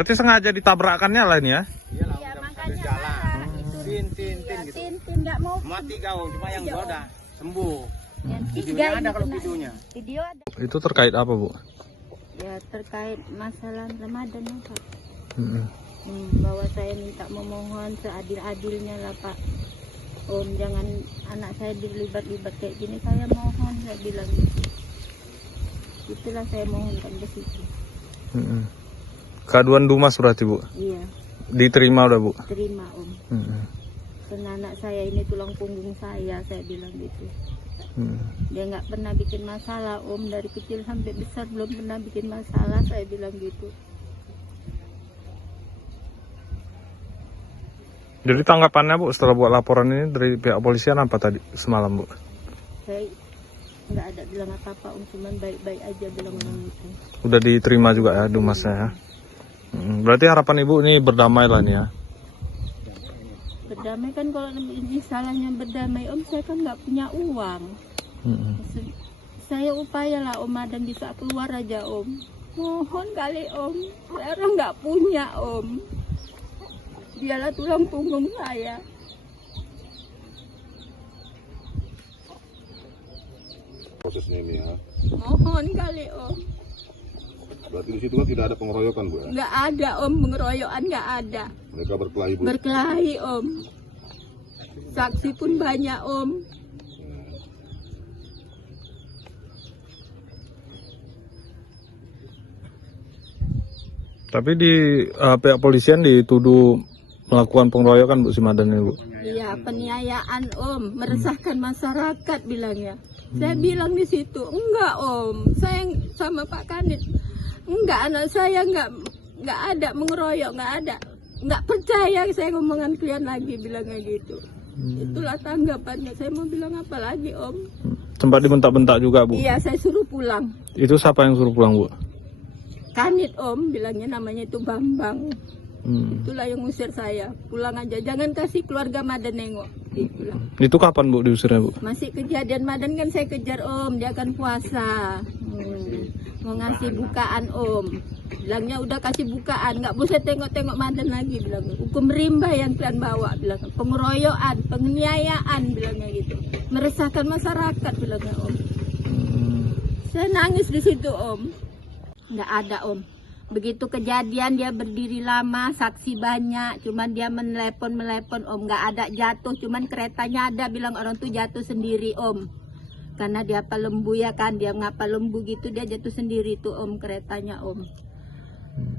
Berarti sengaja ditabrakkannya lah ini ya? Iya, makanya jalan. itu Tin gitu. tin nggak mau. Mati kau, cuma yang dua udah sembuh. Yang Videonya tiga ada ini kalau kena. videonya. Video ada. Itu terkait apa, Bu? Ya terkait masalah Ramadan ya, Pak. Mm-mm. Bahwa saya minta memohon seadil-adilnya lah, Pak. Om, jangan anak saya dilibat-libat kayak gini, saya mohon, saya bilang gitu. Itulah saya mohonkan ke situ. Mm-mm. Keaduan Dumas berarti, Bu? Iya, Diterima udah, Bu? terima Om. Mm-mm. Karena anak saya ini tulang punggung saya bilang gitu. Mm. Dia nggak pernah bikin masalah Om, dari kecil sampai besar belum pernah bikin masalah, saya bilang gitu. Jadi tanggapannya, Bu, setelah buat laporan ini dari pihak polisian apa tadi semalam, Bu? Saya nggak ada bilang apa-apa Om, cuman baik-baik aja bilang orang itu. Udah diterima juga ya Dumasnya ya? Berarti harapan Ibu ini berdamai lah nih ya? Berdamai kan, kalau ini salahnya berdamai Om, saya kan nggak punya uang. Saya upayalah Om Madan bisa keluar aja Om. Mohon kali Om, saya orang nggak punya Om. Dialah tulang punggung saya. Prosesnya ini ya. Mohon kali Om. Berarti di situ kan tidak ada pengeroyokan, Bu ya? Nggak ada Om, pengeroyokan nggak ada. Mereka berkelahi, Bu. Berkelahi Om. Saksi pun banyak Om. Tapi di pihak polisian dituduh melakukan pengeroyokan, Bu, si Madan ini, Bu? Iya, peniayaan Om, meresahkan masyarakat bilangnya. Saya bilang di situ, enggak Om, saya sama Pak Kanit, enggak, anak saya enggak ada mengeroyok, enggak percaya saya ngomongan kalian lagi, bilangnya gitu. Itulah tanggapannya. Saya mau bilang apa lagi Om? Sempat dibentak-bentak juga, Bu? Iya, saya suruh pulang. Itu siapa yang suruh pulang, Bu? Kanit Om, bilangnya namanya itu Bambang. Itulah yang ngusir saya, pulang aja, jangan kasih keluarga Madan nengok. Itu kapan, Bu, diusirnya, Bu? Masih kejadian Madan kan saya kejar Om, dia akan puasa. Mau ngasih bukaan Om, bilangnya udah kasih bukaan, nggak boleh tengok-tengok Madan lagi, bilang hukum rimba yang kalian bawa, bilang pengeroyokan, penganiayaan, bilangnya gitu, meresahkan masyarakat, bilangnya Om. Saya nangis di situ Om. Nggak ada Om. Begitu kejadian dia berdiri lama, saksi banyak, cuman dia menelepon Om, nggak ada jatuh, cuman keretanya ada, bilang orang tuh jatuh sendiri Om. Karena dia apa lembu ya kan, dia ngapa lembu gitu, dia jatuh sendiri tuh Om, keretanya Om.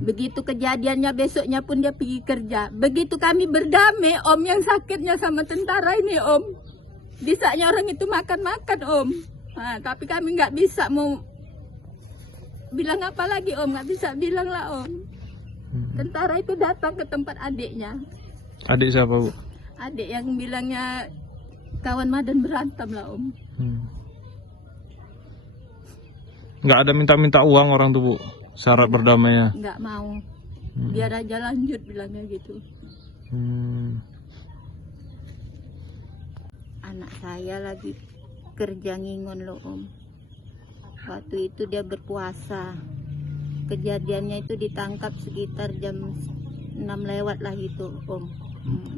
Begitu kejadiannya besoknya pun dia pergi kerja. Begitu kami berdamai Om, yang sakitnya sama tentara ini Om. Bisanya orang itu makan-makan Om. Nah, tapi kami nggak bisa mau bilang apa lagi Om, nggak bisa bilang lah Om. Tentara itu datang ke tempat adiknya. Adik siapa, Bu? Adik yang bilangnya kawan Madan berantem lah Om. Nggak ada minta-minta uang orang tuh, Bu? Syarat berdamainya? Nggak mau. Biar aja lanjut, bilangnya gitu. Anak saya lagi kerja ngingon loh Om. Waktu itu dia berpuasa. Kejadiannya itu ditangkap sekitar jam 6 lewat lah gitu Om.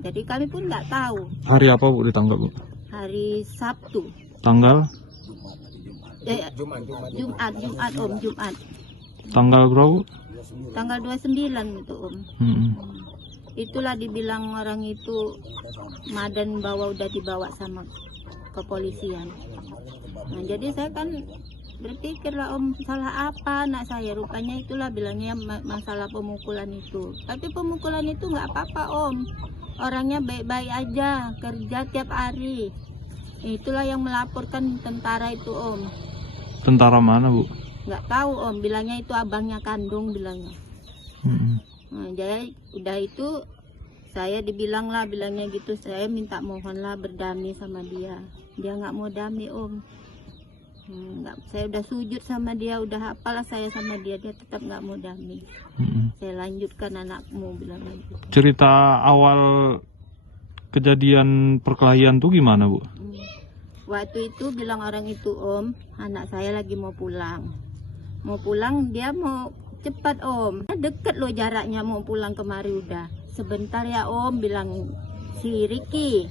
Jadi kami pun nggak tahu. Hari apa, Bu, ditangkap, Bu? Hari Sabtu. Tanggal? Jumat Om, Jumat. Tanggal berapa, Bu? Tanggal 29 itu Om. Itulah dibilang orang itu Madan udah dibawa sama kepolisian. Nah, jadi saya kan berpikir lah Om, salah apa anak saya, rupanya itulah bilangnya masalah pemukulan itu. Tapi pemukulan itu nggak apa-apa Om, orangnya baik-baik aja, kerja tiap hari. Itulah yang melaporkan tentara itu Om. Tentara mana, Bu? Nggak tahu Om, bilangnya itu abangnya kandung, bilangnya. Nah, jadi udah itu saya dibilang lah, bilangnya gitu, saya minta mohonlah berdamai sama dia. Dia nggak mau damai Om. Saya udah sujud sama dia, udah apalah saya sama dia, dia tetap nggak mau damai. Saya lanjutkan anakmu, bilang gitu. Cerita awal kejadian perkelahian tuh gimana, Bu? Waktu itu bilang orang itu Om, anak saya lagi mau pulang. Mau pulang, dia mau cepat om, deket loh jaraknya mau pulang kemari udah. Sebentar ya om, bilang si Ricky.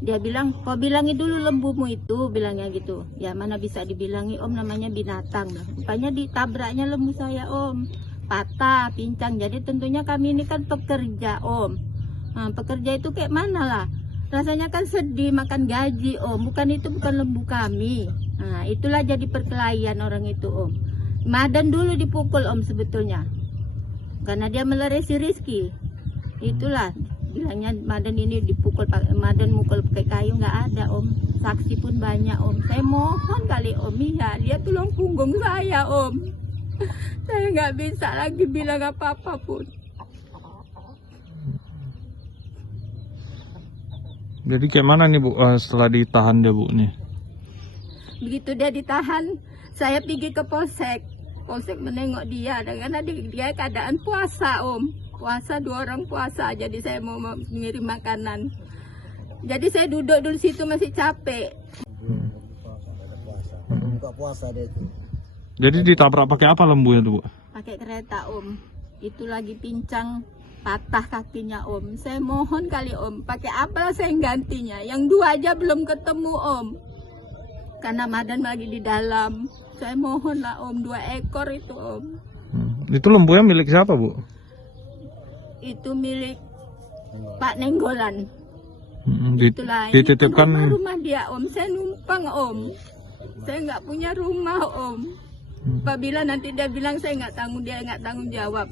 Dia bilang, kau bilangi dulu lembumu itu, bilangnya gitu. Ya mana bisa dibilangi om, namanya binatang. Rupanya ditabraknya lembu saya om, patah, pincang. Jadi tentunya kami ini kan pekerja om. Nah, pekerja itu kayak mana lah? Rasanya kan sedih makan gaji om, bukan itu bukan lembu kami. Nah itulah jadi perkelahian orang itu om. Madan dulu dipukul om sebetulnya, karena dia meleresi Rizky. Itulah bilangnya Madan ini dipukul, Madan mukul pakai kayu, nggak ada om. Saksi pun banyak om. Saya mohon kali om, ya dia tulang punggung saya om. Saya nggak bisa lagi bilang apa-apa pun. Jadi kayak mana nih Bu setelah ditahan dia Bu nih? Begitu dia ditahan, saya pergi ke polsek. Polsek menengok dia, karena dia keadaan puasa om. Puasa, 2 orang puasa, jadi saya mau mengirim makanan. Jadi saya duduk dulu situ masih capek. Buka puasa dia itu. Jadi ditabrak pakai apa lembunya tuh Bu? Pakai kereta om. Itu lagi pincang, patah kakinya om. Saya mohon kali om, pakai apa saya gantinya? Yang 2 aja belum ketemu om. Karena Madan lagi di dalam. Saya mohon lah om, 2 ekor itu om. Itu lembunya milik siapa Bu? Itu milik Pak Nenggolan. Itulah ini Dititipkan rumah dia om. Saya numpang om. Saya nggak punya rumah om. Apabila nanti dia bilang saya nggak tanggung, dia nggak tanggung jawab.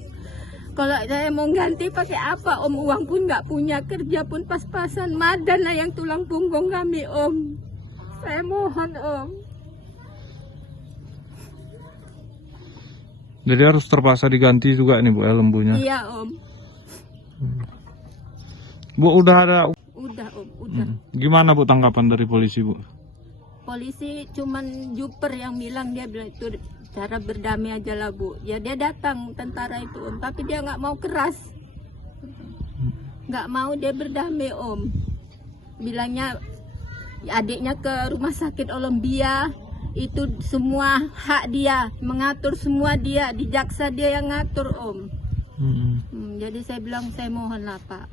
Kalau saya mau ganti pakai apa om? Uang pun nggak punya, kerja pun pas-pasan. Madan lah yang tulang punggung kami om. Saya mohon om. Jadi harus terpaksa diganti juga nih Bu ya lembunya. Iya om. Bu udah ada. Udah om, udah. Gimana Bu tanggapan dari polisi Bu? Polisi cuman Juper yang bilang, dia bilang itu cara berdamai aja lah Bu. Ya dia datang tentara itu om, tapi dia nggak mau keras. Nggak mau dia berdamai om. Bilangnya adiknya ke rumah sakit Olimpia. Itu semua hak dia, mengatur semua dia, di jaksa dia yang ngatur om. Jadi saya bilang saya mohon lah Pak,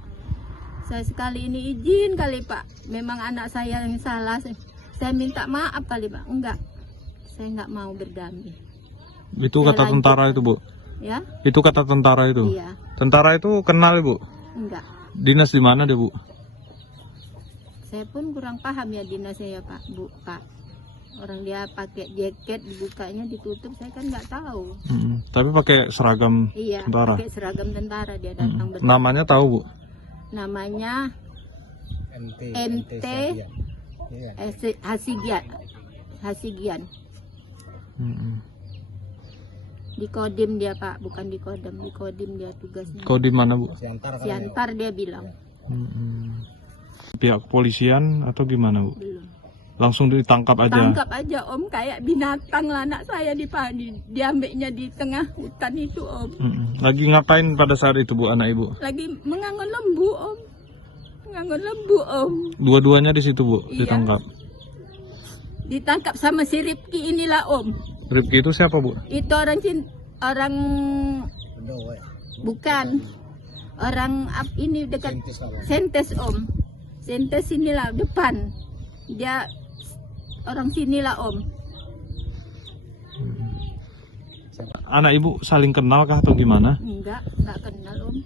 saya sekali ini izin kali Pak, memang anak saya yang salah, saya minta maaf kali Pak. Enggak, saya nggak mau berdamai. Itu Saya kata lanjut. tentara itu Bu? Ya? Itu kata tentara itu? Iya. Tentara itu kenal Bu? Enggak. Dinas di mana deh Bu? Saya pun kurang paham ya dinasnya ya Pak, Bu, Pak. Orang dia pakai jaket, dibukanya ditutup, saya kan nggak tahu. Tapi pakai seragam Iya, tentara? pakai seragam tentara dia datang. Namanya tahu Bu? Namanya MT Hasigian. Di Kodim dia Pak, bukan di Kodam, di Kodim dia tugasnya. Kau di mana Bu? Siantar dia bilang. Pihak kepolisian atau gimana Bu? Belum. Langsung ditangkap aja? Tangkap aja om, kayak binatang lah anak saya diambilnya di tengah hutan itu om. Lagi ngapain pada saat itu Bu anak Ibu? Lagi mengangon lembu om. Mengangon lembu om. Dua-duanya di situ Bu Iya. ditangkap? Ditangkap sama si Ripki inilah om. Ripki itu siapa Bu? Itu orang bukan orang ini dekat Sentes om. Sentes inilah depan. Dia orang sinilah om. Anak Ibu saling kenal kah atau gimana? Enggak kenal om.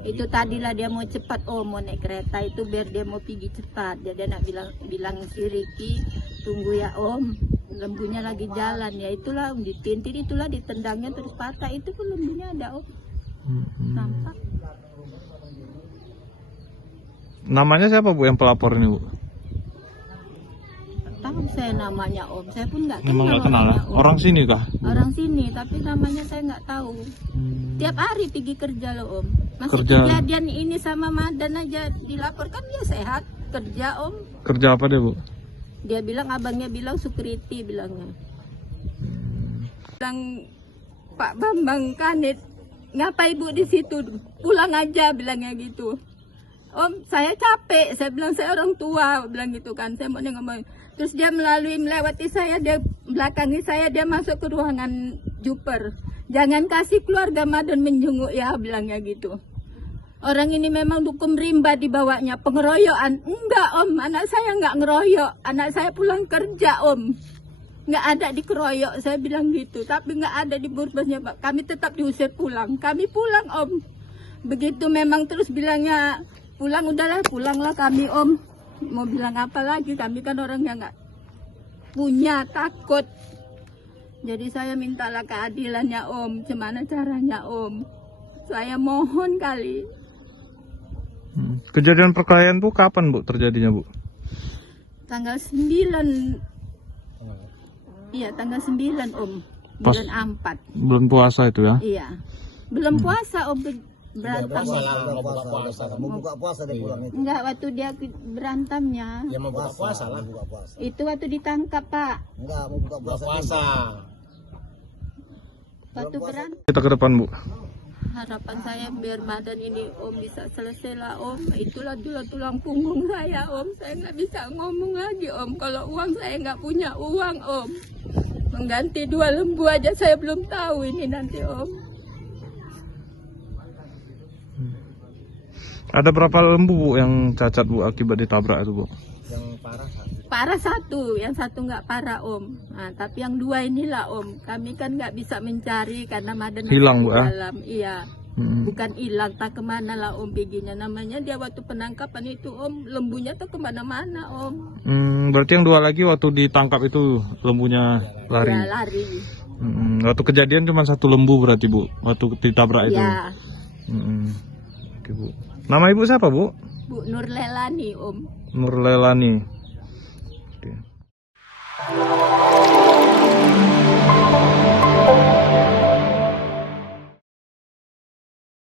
Itu tadilah dia mau cepat om, mau naik kereta itu biar dia mau pergi cepat. Dia nak bilang si Ricky, tunggu ya om, lembunya lagi jalan. Ya itulah ditintin, itulah ditendangnya terus patah. Itu pun lembunya ada om. Nampak. Namanya siapa Bu yang pelapor ini Bu? Tahu saya namanya om, saya pun nggak Memang kenal. nggak kenal? orangnya, Om. Orang sini kah? Orang sini, tapi namanya saya nggak tahu. Tiap hari pergi kerja loh om. Masih Kerja. kejadian ini sama Madan aja dilaporkan, dia sehat kerja om. Kerja apa deh Bu? Dia bilang, abangnya bilang security bilangnya. Bilang Pak Bambang Kanit, ngapa ibu di situ? Pulang aja bilangnya gitu. Om, saya capek. Saya bilang, saya orang tua. Bilang gitu kan. Saya mau ngomong. Terus dia melewati saya, dia belakangi saya, dia masuk ke ruangan Juper. Jangan kasih keluarga Madon menjenguk ya, bilangnya gitu. Orang ini memang dukun rimba dibawanya, pengeroyokan. Enggak om, anak saya enggak ngeroyok. Anak saya pulang kerja om. Enggak ada dikeroyok, saya bilang gitu. Tapi enggak ada di burbasnya Pak. Kami tetap diusir pulang. Kami pulang om. Begitu memang terus bilangnya, pulang udahlah, pulanglah kami om. Mau bilang apa lagi, kami kan orang yang enggak punya, takut. Jadi saya mintalah keadilannya om. Gimana caranya om? Saya mohon kali. Kejadian perkelahian Bu kapan Bu terjadinya Bu? Tanggal 9. Iya, tanggal 9 om. Bulan 4. Bulan puasa itu ya? Iya. Belum puasa om berantem. Mau buka puasa deh pulang itu. Enggak, waktu dia berantamnya. Ya mau buka puasa lah. Buka puasa. Itu waktu ditangkap Pak. Enggak, mau buka puasa. Waktu berantem. Kita ke depan Bu. Harapan saya biar Madon ini om bisa selesai lah om. Itulah tulang punggung saya om. Saya nggak bisa ngomong lagi om. Kalau uang saya nggak punya uang om. Mengganti 2 lembu aja saya belum tahu ini nanti om. Ada berapa lembu Bu yang cacat Bu akibat ditabrak itu Bu? Yang parah satu. Parah 1, yang 1 nggak parah om. Nah, tapi yang 2 inilah om. Kami kan nggak bisa mencari karena Madon Hilang, di Bu, ya? dalam. Iya. Bukan hilang, tak kemana lah om perginya. Namanya dia waktu penangkapan itu om, lembunya tuh kemana-mana om. Berarti yang 2 lagi waktu ditangkap itu lembunya lari. Ya lari. Waktu kejadian cuma 1 lembu berarti Bu, waktu ditabrak itu. Ya, Oke Bu. Nama Ibu siapa Bu? Bu Nur Lelani om. Nur Lelani.